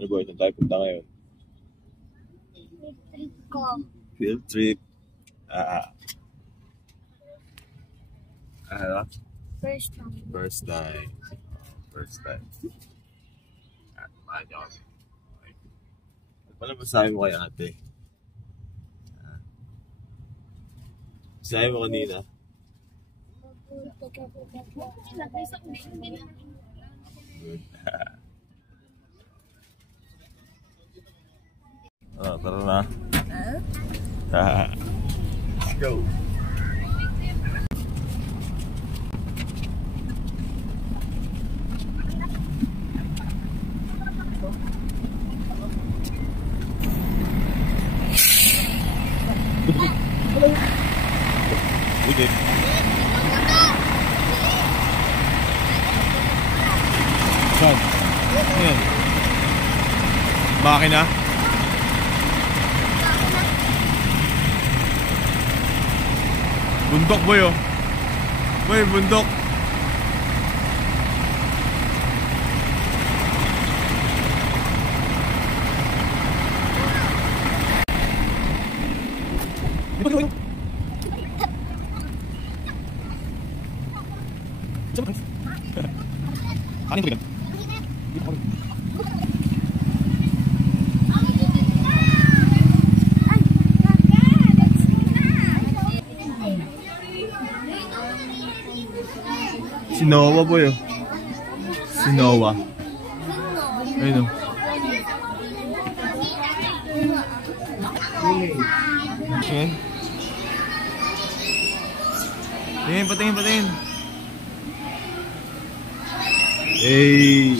Ano ba, ito tayo punta ngayon? Field trip ko. Field trip. Ano? First time. First time. First time. Mahal niyo kami. Okay. Ano masabi mo kay ate? Masabi mo kanina? Good. Tara na. Let's go. Okay. Saan? Ayan. Makina? Bundok boy oh. Boy, bundok. Kanin ko yan. Si Noah boy oh. Si Noah. Ayun oh. Okay. Patingin, patingin.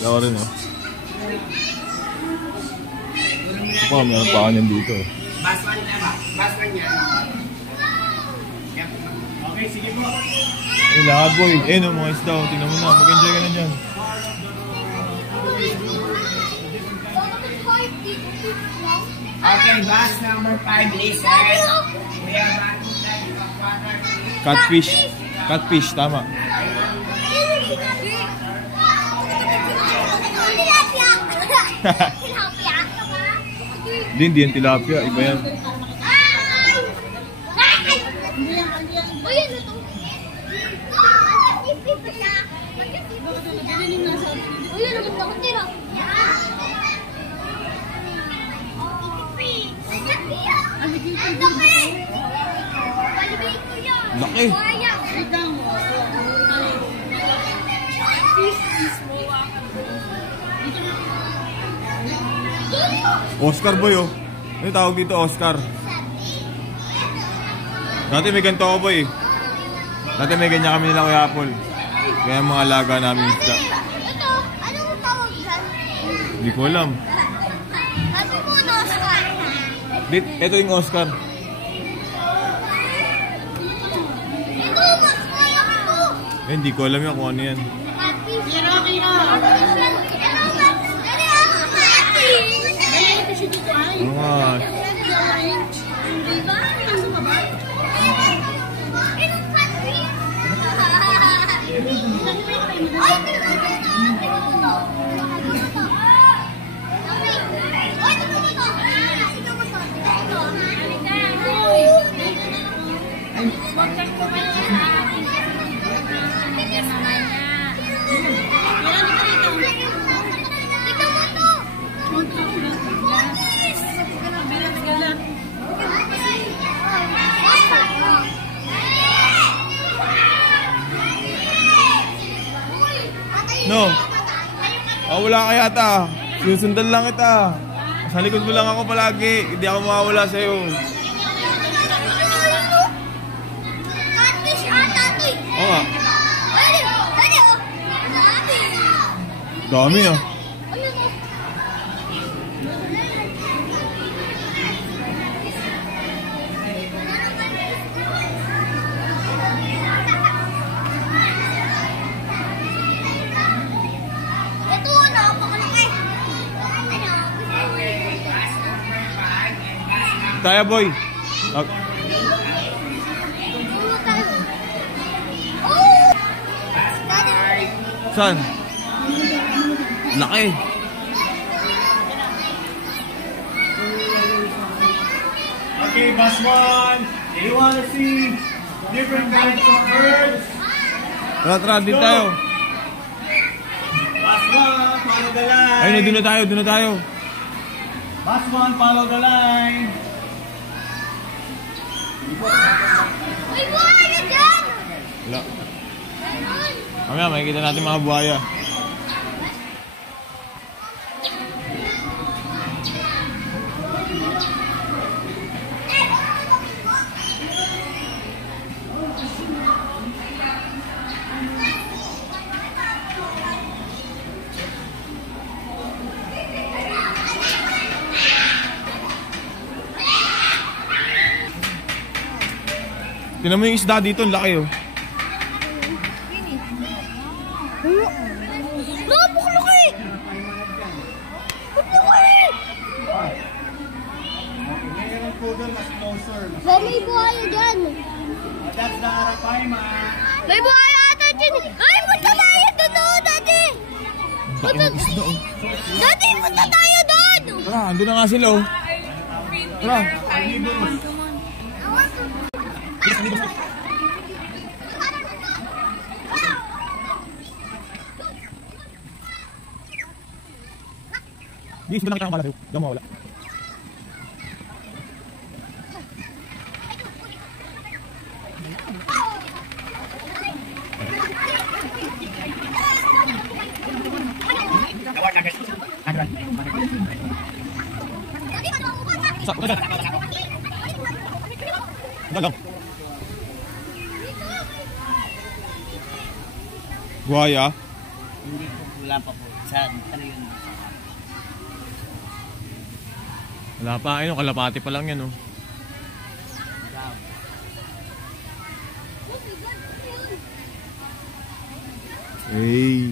Ako rin oh. Meron pa kanyan dito. Baswan na ba? Baswan niya. Okay, sige po. Lahat boy. Mga isda oh. Tingnan mo na. Mag-enjoy ka na dyan. Okay, bus number 5, listen. We are running Catfish. Catfish, tama. Hindi yan tilapia. Iba yan. Laki. Oscar boy oh. Ano tawag dito, Oscar? Dati may ganito ako boy. Dati may ganyan kami nila kaya Apple. Kaya mga alaga namin isda. Ito, anong tawag dyan? Hindi ko alam. Sabi mo na Oscar. Ito yung Oscar. Ito, mas malaki mo. Hindi ko alam yan kung ano yan. No. Wala ka yata. Susundan lang kita. Sa likod mo lang ako palagi. Hindi ako mawawala sa'yo. Catfish ata ito eh. Oo nga. Dami ah. Tayo boy. Saan? Laki. Okay, bus one. Do you want to see different kinds of birds? Tara, dito tayo. Bus one, follow the line. Ayun, doon na tayo. Bus one, follow the line. May buhaya dyan! Wala. Ayun! Mamaya, makikita natin mga buhaya. Tingnan mo yung isda dito, ang laki oh. Napakalaki! Mayroon poodle mas closer. May buhaya dyan! That's the Arapaima. May buhaya ata dyan! Ay, punta tayo doon o, Daddy! Daddy, punta tayo doon! Tara, andun na nga sila oh. Tara. Di, sila nakita kang bala sa'yo. Diyan mo wala. Dagang. Buhaya? Hindi po, wala pa po. Saan? Ano yun? Wala pa, ayun, kalapati pa lang yan oh. Hey.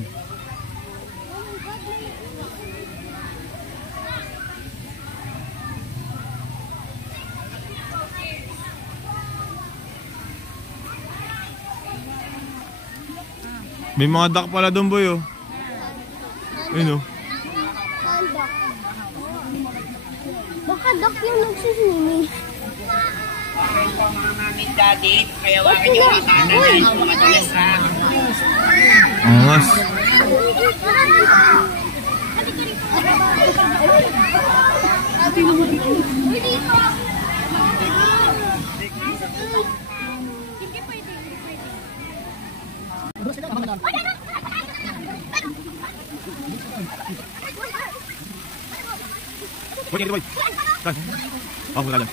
May mga duck pala doon boy oh. Ayun oh. Baka duck yung nagsiswimming. Okay po mga mami daddy. Kaya wakan yung mga kanan. Mga tulis ha. Angas. Boy, dito boy. Dyan. Oh, wala dyan.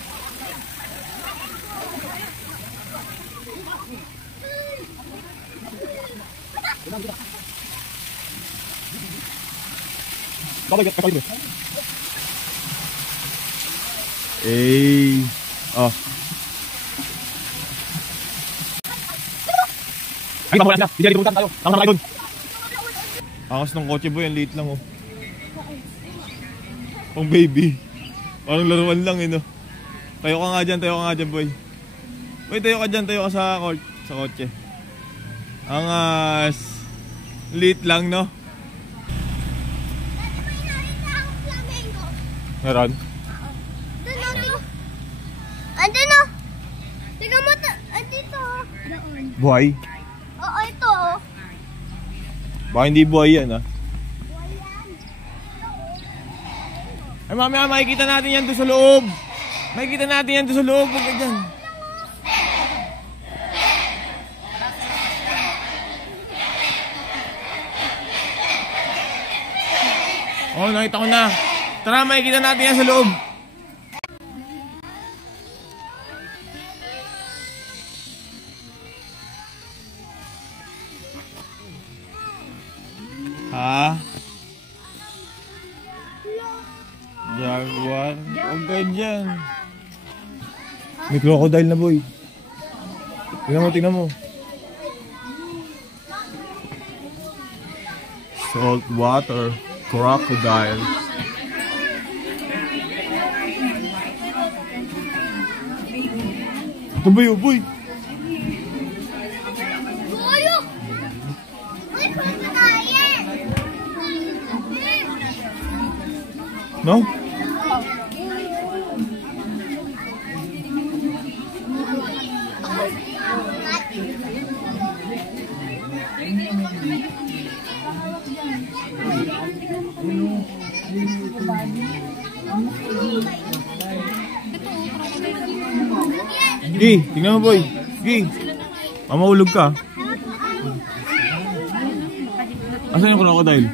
Eh. Oh. Ay, bawa na. Hindi pumunta tayo. Tama na kayo doon. Angas ng kotse boy, ang liit lang oh. Pang baby. Parang laruan lang eh no. Tayo ka nga dyan boy. Boy, tayo ka sa kotse. Angas. Liit lang no. Meron? Andun o! Tingnan mo, andito o. Buhay? Oo, ito o. Baka hindi buhay yan ah. Ay mamaya makikita natin yan doon sa loob. Huwag ka dyan. Oh, nakita ko na. Tara, makikita natin yan sa loob. Ha? Jaguar? Huwag ka dyan. May crocodile na boy. Tingnan mo. Saltwater crocodile. Ito ba yun boy? Buhayo! Ay, crocodile! No? Gi, tingnan mo boy. Gi, mamahulog ka. Asan yung crocodile?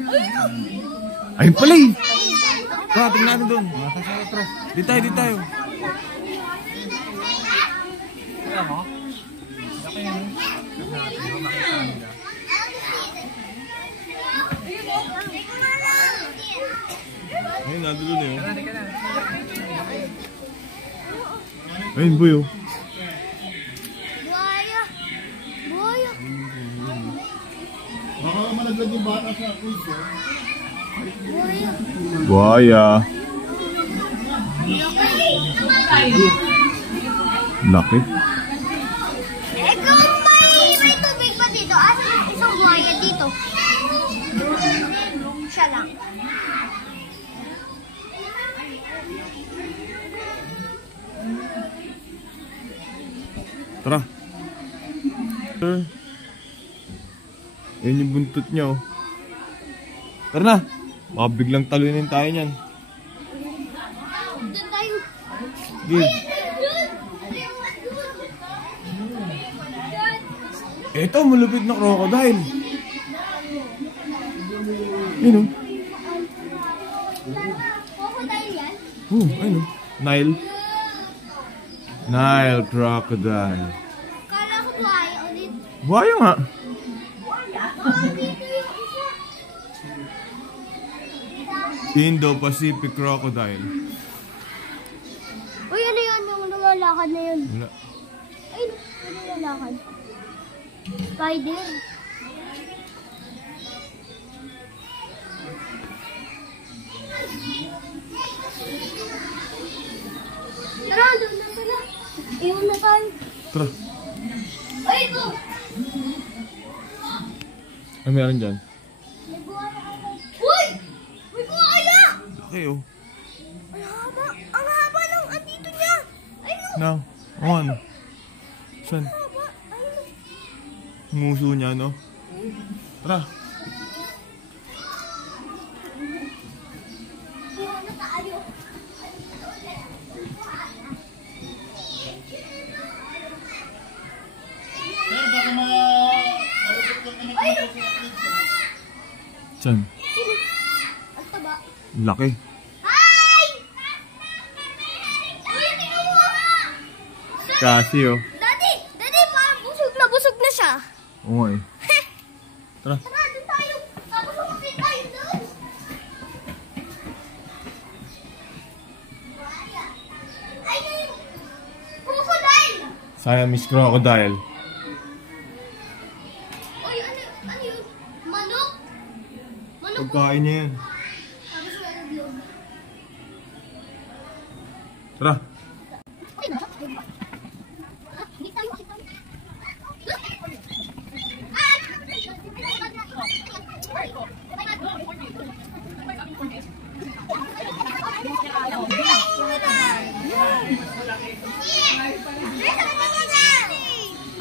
Ayun pala eh. Tara, tingnan natin doon. Di tayo, di tayo. Ayun, nandun doon eh. Ayun boy oh. Buhaya. Buhaya. Baka malaglag yung bata sa quiz ko. Buhaya. Buhaya. Laki. Kung may tubig pa dito, asa yung isang buhaya dito? Siya lang. Tara. Ayun yung buntot niya oh. Tara na. Baka biglang talunin tayo niyan. Doon tayo. Sige. Eto, malupit na crocodile. Yun oh. Crocodile yan? Ayun oh. Nile. Nile crocodile. Kala ko buhaya ulit. Buhaya nga. Dito yung isa. Indo-Pacific crocodile. Uy, ano yun? Yung lumalakad na yun. Wala. Ay, ano lumalakad? Spider. Tara, doon na pala. Iwan na tayo. Tara. Ay, ito! Ay, meron dyan. May buhaya ako. Uy! May buhaya! Laki oh. Ang haba. Ang haba ng andito niya. Ay, no. Now. Oh, ano? Saan? Haba. Ay, no. Nguso niya, no? Tara. Iwan na tayo. Pero baka Ay, no. Saan? Ang taba. Laki. Hi! Uy, tingnan mo! Kasi oh. Daddy, parang busog na siya. Oo nga eh. Tara. Tara, doon tayo. Tapos umakit tayo doon. Ay, yung crocodile! Siamese crocodile. Uy, ano yun? Manok? Manok ko. Pagkain niya yan. Tapos meron loob. Tara. Ay, ba? Hindi tayo makita.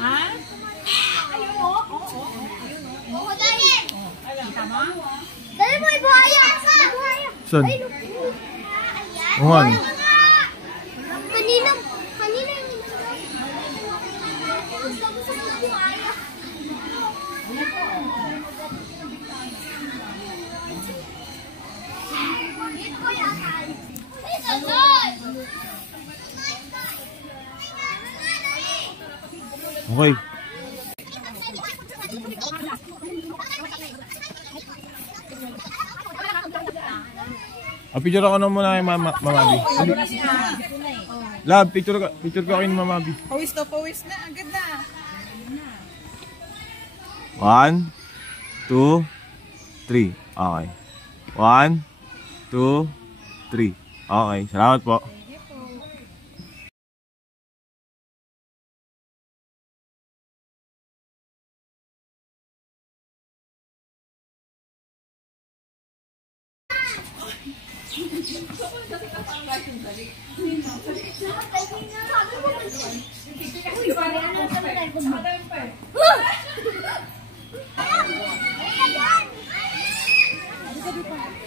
Ha? Dali mo, buhaya! Buhaya! Saan? Ay, look. Oo nga. ano? Kanina yung gusto ko na buhaya. Dito yan. Ay, salon! Okay. Picture ako na muna kay Mama Bi. Lab, picture ko kayo ni Mama Bi. Pawis na. Agad na. 1, 2, 3. Okay. 1, 2, 3. Okay. Salamat po.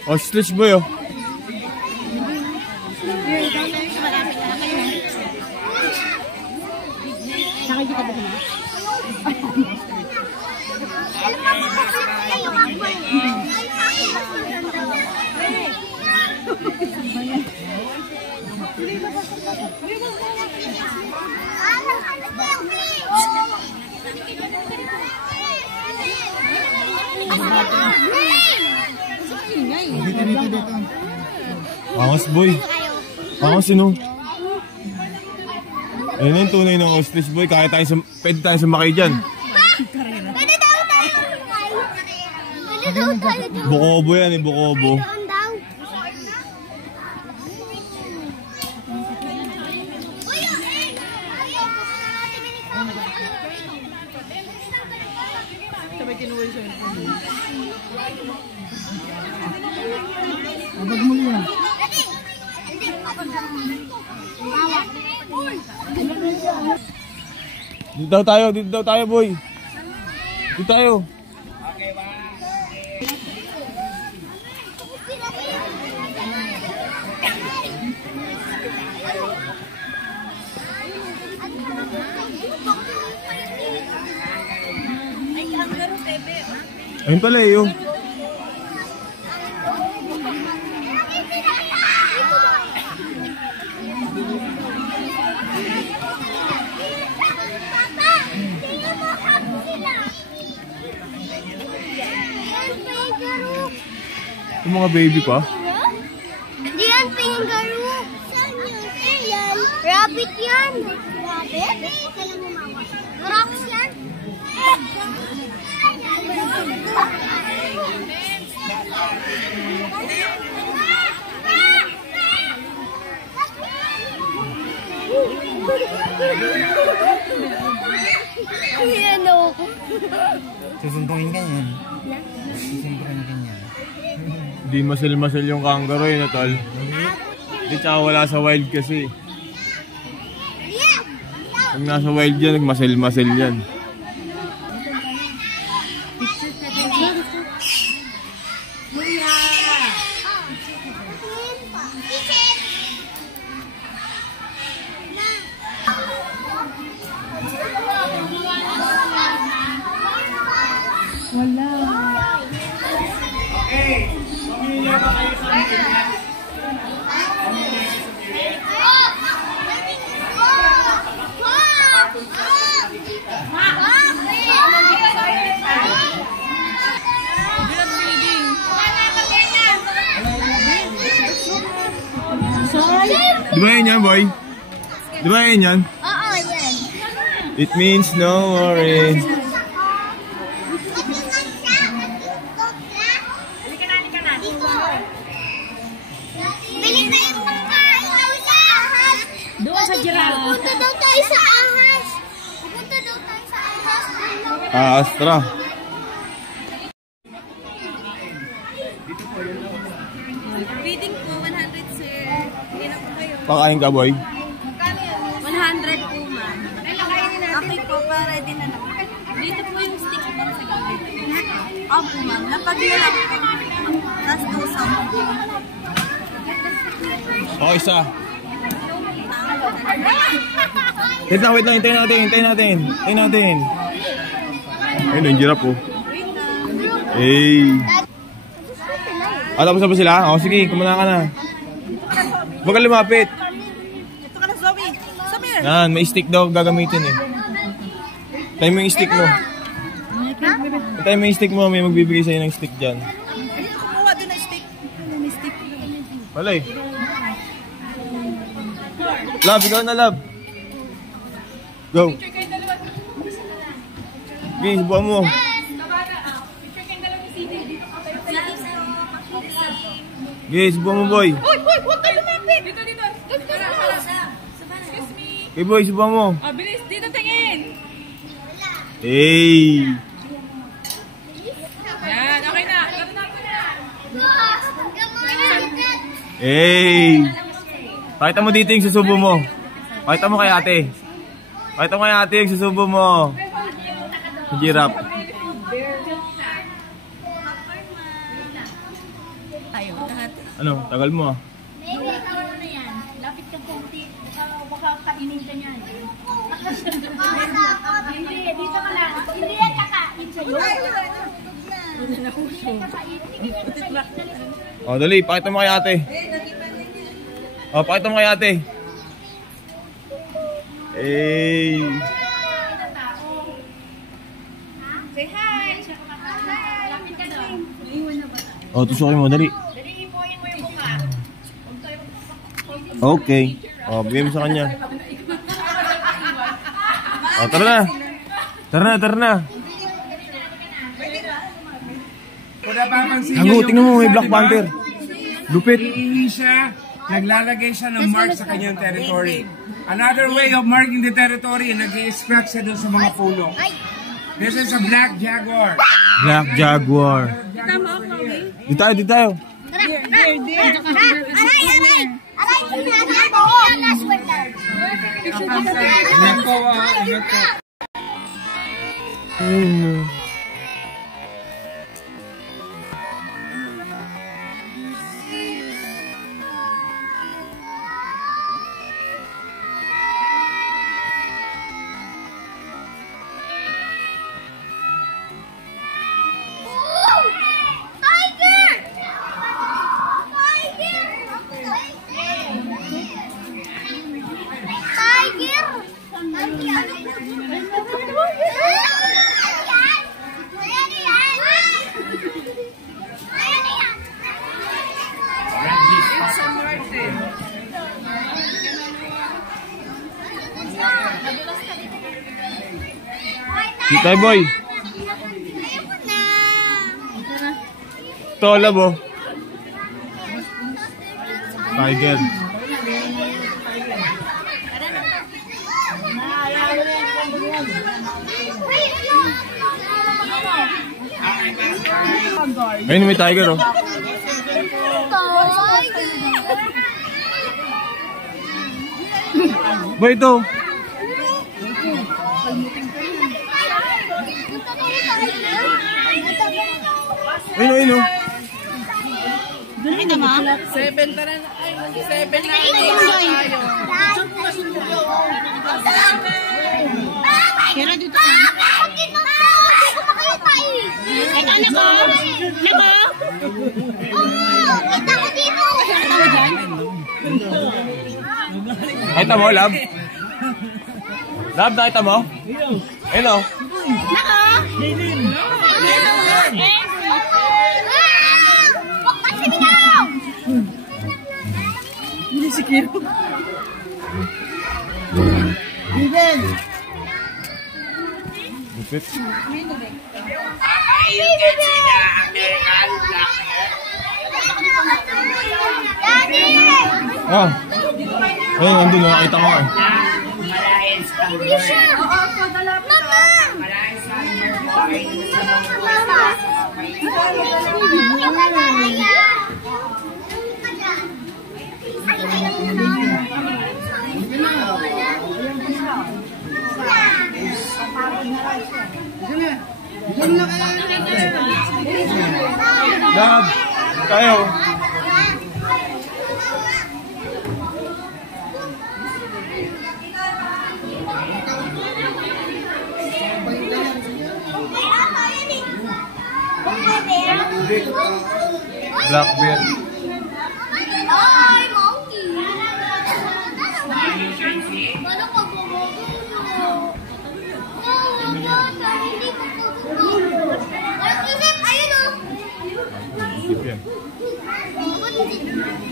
Oh, stretch boy oh. Nakikita ba na? Alam mo ba kasi kayo ako eh. Ay, akin mas maganda. Dito. Angas boy. Angas sino? Ayun na yung tunay ng ostrich boy. Pwede tayo sumakay dyan. Pwede daw tayo sumakay. Pwede daw tayo sumakay. Bukobo yan eh, bukobo. Doon daw. Uy, Sabay kinuha siya. Abag mo yan. Dito daw tayo boy. Dito tayo. Ayun pala eh yung. Yung mga baby pa. Hindi yan kangaroo. Yan. Rabbit yan. Rabbit? Rocks yan. Yan o. Susuntukin ka niyan. Susuntukin ka niyan. Hindi masal-masal yung kangaroo yun, tol. Hindi, tsaka wala sa wild kasi. Pag nasa wild yan, nagmasal-masal yan. Di ba yun yan, boy? Di ba yun yan? Oo, yan. It means no worries. Bili na yung pagkain daw sa ahas. Doon sa giraffe. Pupunta daw tayo sa ahas. Pupunta daw tayo sa ahas. Astra. Feeding po, 100 sir. Hindi na po kayo. Pakain ka, boy. 100 po ma'am. Okay po, para ready na na. Dito po yung stick ma'am sa gilid. Opo ma'am, napag-ilang po. Tapos tusok. Okay, isa. Wait lang. Hintayin natin. Ayun, yung giraffe, oh. Hey. Tapos na ba sila? O, sige, kumana ka na. Huwag ka lumapit. Ito ka na, Zoe. Samir. Yan, may stick daw gagamitin eh. Tayo mo yung stick mo. Tayo mo yung stick mo, may magbibigay sa'yo ng stick dyan. Kumuha doon na stick. May stick. Walay. Love, ikaw na, love. Go. Okay, subuhan mo. Okay, subuhan mo, boy. Uy, huwag ka lumapit. Dito. Excuse me. Okay, boy, subuhan mo. Oh, bilis. Dito tingin. Hey. Yan, okay na. Hey. Pakita mo dito yung susubo mo. Pakita mo kay ate. Pakita mo kay ate yung susubo mo. Giraffe. Tayo, lahat. Ano? Tagal mo ah. Lapit ka konti. Baka kainin ka niyan. Hindi, dito ka lang. Hindi yan kakain sa'yo. O, dali, pakita mo kay ate. O, pakita mo kay ate. Hey. Say hi. Lapit ka doon. O, tusukin mo, dali. Dali, ipuin mo yung mukha. Okay. O, bigay mo sa kanya. O, tara na. Tara na, tara na. Kung napapansin Hango, tingnan mo, may Black Panther. Lupit. iihi siya, naglalagay siya ng mark sa kanyang territory. Another way of marking the territory, nag-i-scratch siya doon sa mga puno. This is a black jaguar. Black Jaguar. Dito tayo, dito tayo. Aray! Ingat po! Ingat po. Dito tayo, boy. Ito, labo. Tiger. Ayun, may tiger, oh. Boy, ito. Ayun, ayun, oh. Seven na tayo. Kaya dito ka. Ito, nako. Nako. Kita ko dito! Nakita mo, lab? Lab, nakita mo? Ayun, oh. Nako! Huwag ka sinigaw! Hindi si Kiro. Lupit. You can see the American black hair. Daddy! Ah. Ayun, nandun, oh. Nakita ko, eh. Malayas ang Hindi siya! Mama! Malayas ang bird. Mama! Lab, tayo. Black bear. Ay, monkey! Wala ka bumobulo. Hindi ko bumobulo. Ayun o! Isip yan.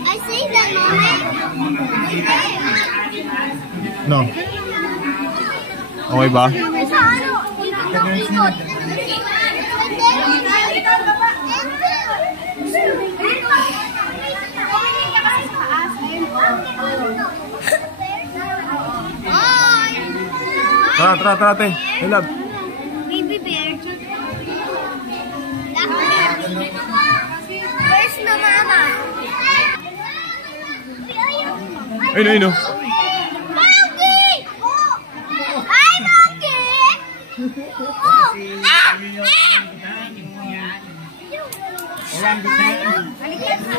I say that, mommy. No. Okay ba? Sa ano? Ikot. Tara, tara, tara, te. Hey, lab. Baby bear. Where's my mama? Ayun, ayun, oh. Monkey! Hi, monkey! Oh!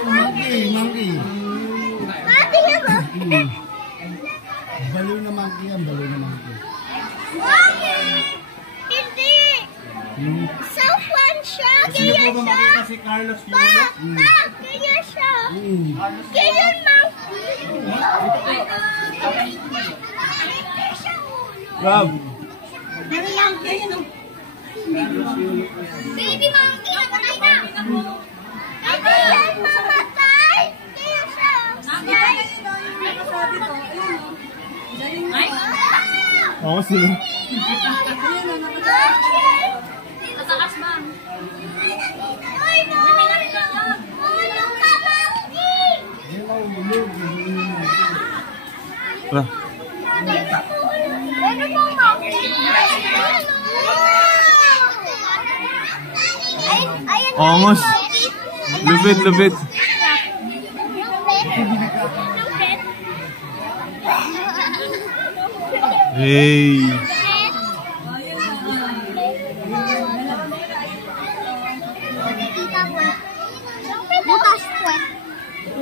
Monkey. Mati yan, oh. Balo na monkey yan, balo na monkey. si Carlos Yulo. Kaya siya. Kaya Rob. Baby monkey, namatay na. Kailan mamatay? Kaya siya. Oo, sino? Mataas ba? Ay, no! Tulong ka, monkey! Tara. Ano po, monkey? Ayan na, Ongos. monkey. Lupit, lupit. Hey. Butas puwet.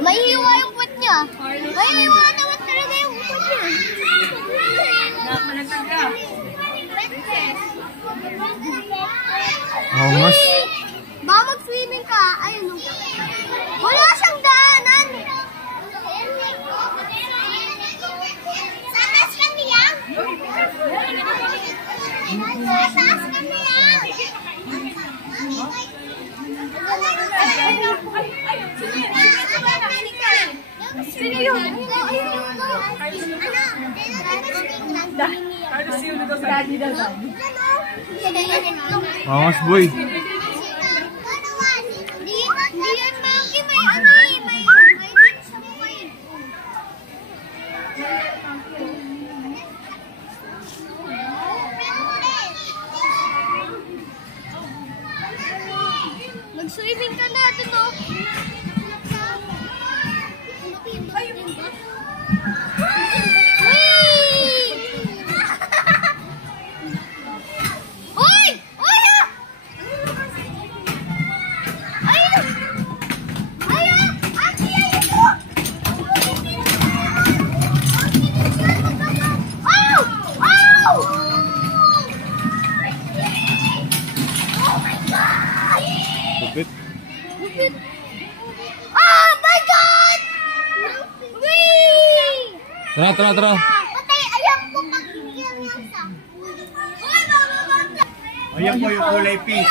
May hiwa yung puwet niya. May hiwa naman talaga yung puwet niya. Ongos. Baka mag-swimming ka. Ayun. Wala siyang daanan. Sa taas kami yan. Sa taas kami yan. Sino yun? Ongos, boy. Di yan, monkey. May ano eh. May dito sa buhay. Mag-swimming ka na doon, no? Uy! Uy! Ayun! Ayun! Ate, ayun po! Ow! Ow! Oh my God! Lupit. Oh my God! Wee! Tara, tara, tara. Patay, ayan po pag-ilang yan sa... Uy, mamamata! Ayan po yung kulay pink.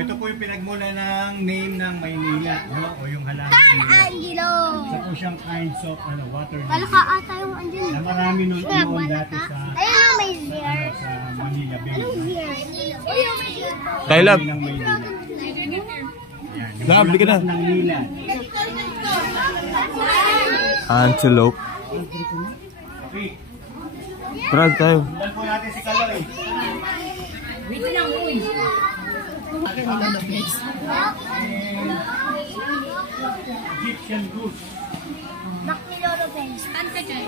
Ito po yung pinagmula ng name ng Maynila. O yung halaman. San Angelo! Isa po siyang kinds of water lily. Palaka ata yung andyan. Na marami noon dati sa Ayun ang may zero. sa Manila Bay. Anong zero? Uy, yung may zero. Tayo, Lab. Ng Maynila. Lab, bigyan na. Ng nila. Antelope. Okay. Tara, tayo. Sundan po natin si Kaloy. Egyptian goose. Nak ni Lolo Benz. Saan ka dyan?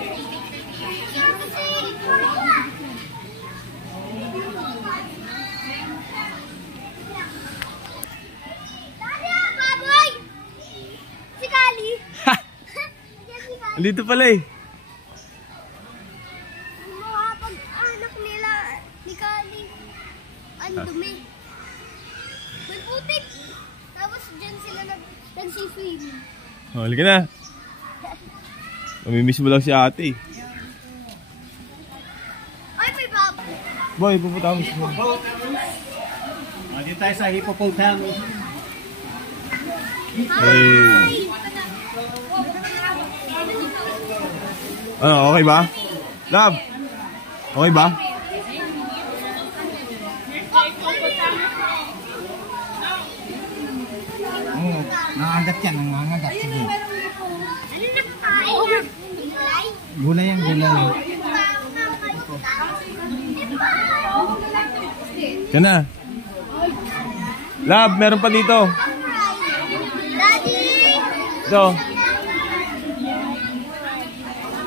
Daddy, baboy! Si Kali. Ayan si Kali. Dito pala eh. Mga pag-anak nila ni Kali. Ang dumi. May putik. Tapos dyan sila nag-swim. Oh, halika na. Mamimiss mo lang si ate. Ay, may baboy. Boy, pupunta mo siya. Dito tayo sa hippopotamus. Hey. Ano, okay ba? Lab, okay ba? Oo, nangangagat yan, nangangagat. Sige. Ano nakakain? Gulay? Gulay yan, gulay. Yan na. Lab, meron pa dito. Daddy! Ito.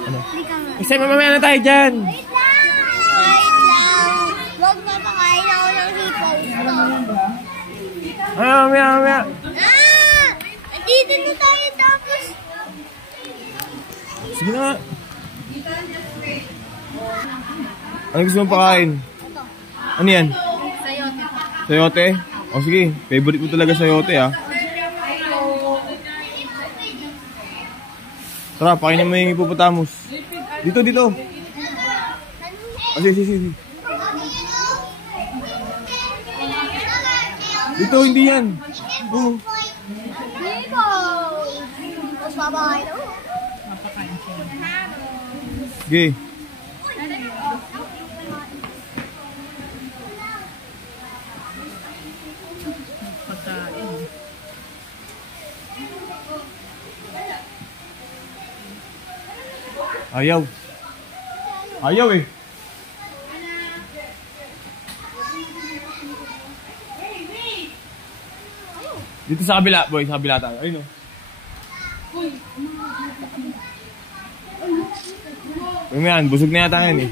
Ano? Isa, mamamaya na tayo dyan. Wait lang! Huwag mapakain ako ng hipaw. Ay, mamaya. Ah! Andito na tayo tapos. Sige na. Ano gusto mong pakain? Ano yan? Sayote. Sayote? O sige, favorite mo talaga sayote ah. Tara, pakainin mo yung hippopotamus. Dito, dito. Sige. Dito, hindi yan. Oh. Okay. Ayaw eh. Dito sa kabila, boy. Sa kabila tayo. Ayun o. Ayun yan. Busog na yata yan eh.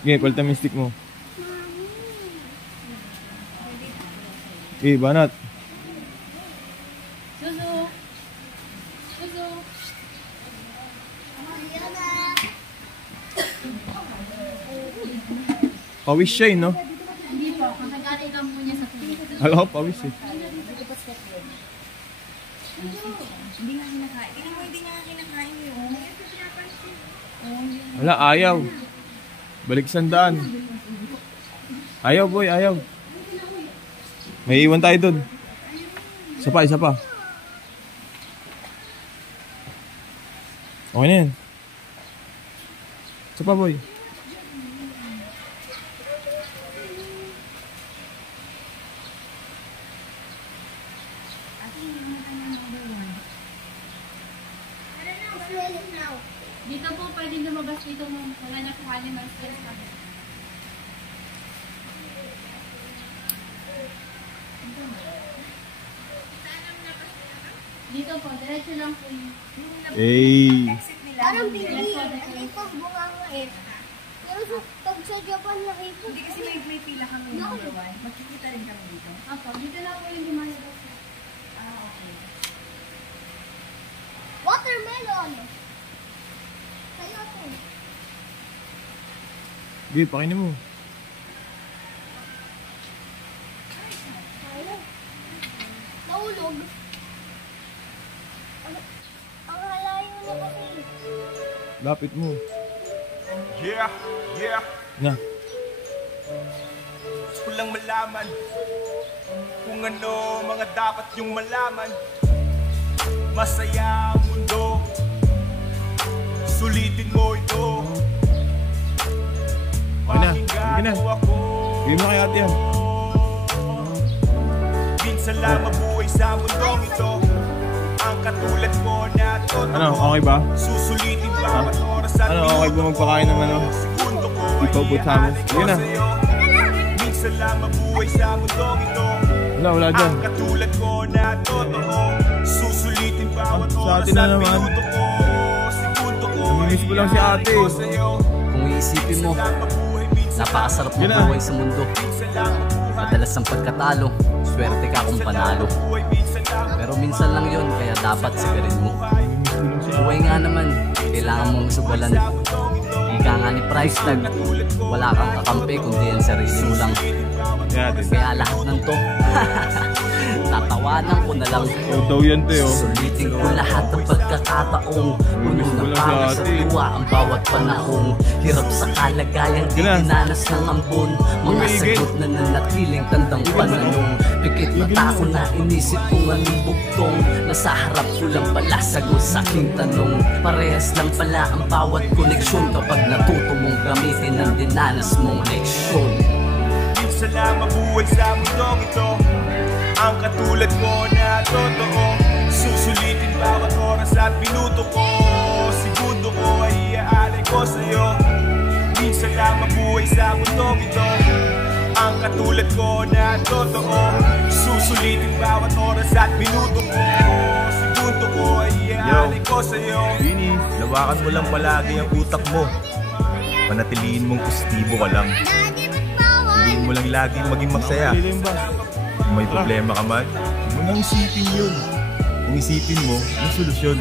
Okay, palitan mo yung stick mo. Okay, banat. Pawis siya eh, no? Hindi po, kakagaling lang po niya sa tubig. Alam ko, pawis eh. Hindi nga kinakain. Tingnan mo, hindi nga kinakain yun. Wala, ayaw. Balik sandaan. Ayaw, boy, ayaw. May iwan tayo dun. Isa pa. Okay na yan. Isa pa, boy. Dito po pwedeng lumabas dito mo. Wala na po animal stress kami. Dito po, diretso lang po yung... Hey. Parang bili. Ito, bunga nga eh. Pero pag sa Japan nakita. Hindi kasi may pila kami number 1. Magkikita rin kami dito. Apo, dito lang po yung lumalabas. Okay. Watermelon! Sa'yo po. Sige, pakainin mo. Nahulog. Ang halayo na kasi. Lapit mo. Yeah. Na. Gusto ko lang malaman kung ano mga dapat yung malaman. Masaya ang mundo, sulitin mo ito. Okay na. Gawin mo kay ate yan. Minsan lang mabuhay sa mundong ito. Ang katulad mo na totoo. Ano, okay ba? Susulitin bawat oras at Ano, okay ba magpakain ng ano? segundo ko Hippopotamus. Sige na. Minsan lang mabuhay sa mundong ito. Wala dyan. Ang katulad ko na totoo. Susulitin bawat Sa oras atin na at naman. minuto ko. Segundo ko Namimiss ko lang si ate. Kung iisipin mo, napakasarap Yun na. mabuhay sa mundo. Madalas ang pagkatalo, swerte ka kung panalo. Pero minsan lang yon, kaya dapat sagarin mo. Buhay nga naman, kailangan mong sugalan. Ika nga ni Price Tag, wala kang kakampi kundi ang sarili mo lang. Kaya lahat ng to, tatawanan ko na lang. Daw yan to oh. Sulitin ko lahat ng pagkakataong puno ng pangit sa tuwa ang bawat panahon. Hirap sa kalagayang di dinanas ng ambon. Mga sagot na nanatiling tandang pananong. Pikit mata ko na inisip kung anong bugtong. Nasa harap ko lang pala sagot sa aking tanong. Parehas lang pala ang bawat koneksyon kapag natuto mong gamitin ang dinanas mong leksyon. Minsan lang mabuhay sa mundong ito. Ang katulad ko na totoo. Susulitin bawat oras at minuto ko. Segundo ko ay iaalay ko sa'yo. Minsan lang mabuhay sa mundong ito. Ang katulad ko na totoo. Susulitin bawat oras at minuto ko. Segundo ko ay iaalay ko sa'yo. Winnie, lawakan mo lang palagi ang utak mo. Panatiliin mong positibo ka lang. Piliin mo lang laging maging magsaya. Kung may problema ka man, huwag mo nang isipin yun. Kung isipin mo, may solusyon.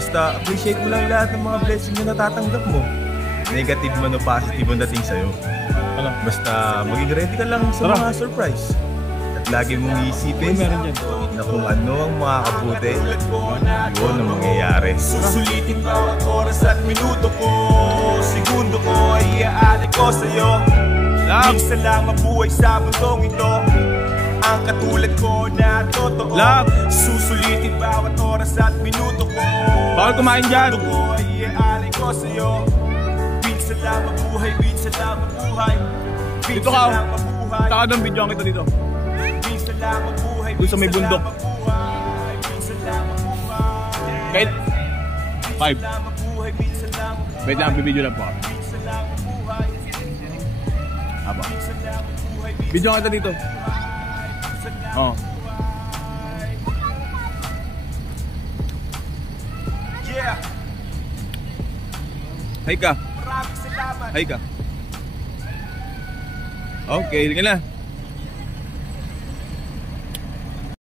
Basta appreciate mo lang lahat ng mga blessing na natatanggap mo. Negative man o positive ang dating sa'yo. Basta maging ready ka lang sa mga surprise. At lagi mong iisipin na kung ano ang makakabuti, yun ang mangyayari. Susulitin bawat oras at minuto ko, segundo ko ay iaali ko sa'yo. Minsan lang mabuhay sa mundong ito, ang katulad ko na totoo. Susulitin bawat oras at minuto ko, Bawal kumain dyan. segundo ko ay iaali ko sa'yo. Minsan lang mabuhay, minsan lang mabuhay. Dito ka, Minsan lang mabuhay. taka ng video kita dito. Minsan lang mabuhay, Doon sa may minsan lang bundok. mabuhay. Minsan lang mabuhay. Kahit 5. Lang mabuhay, minsan lang mabuhay. Wait lang, bibidyo lang po ako. Minsan lang mabuhay. Aba. Minsan lang mabuhay, Video kita dito. Oh. yeah. Hi ka. Maraming salamat. Hi ka. Okay, sige na.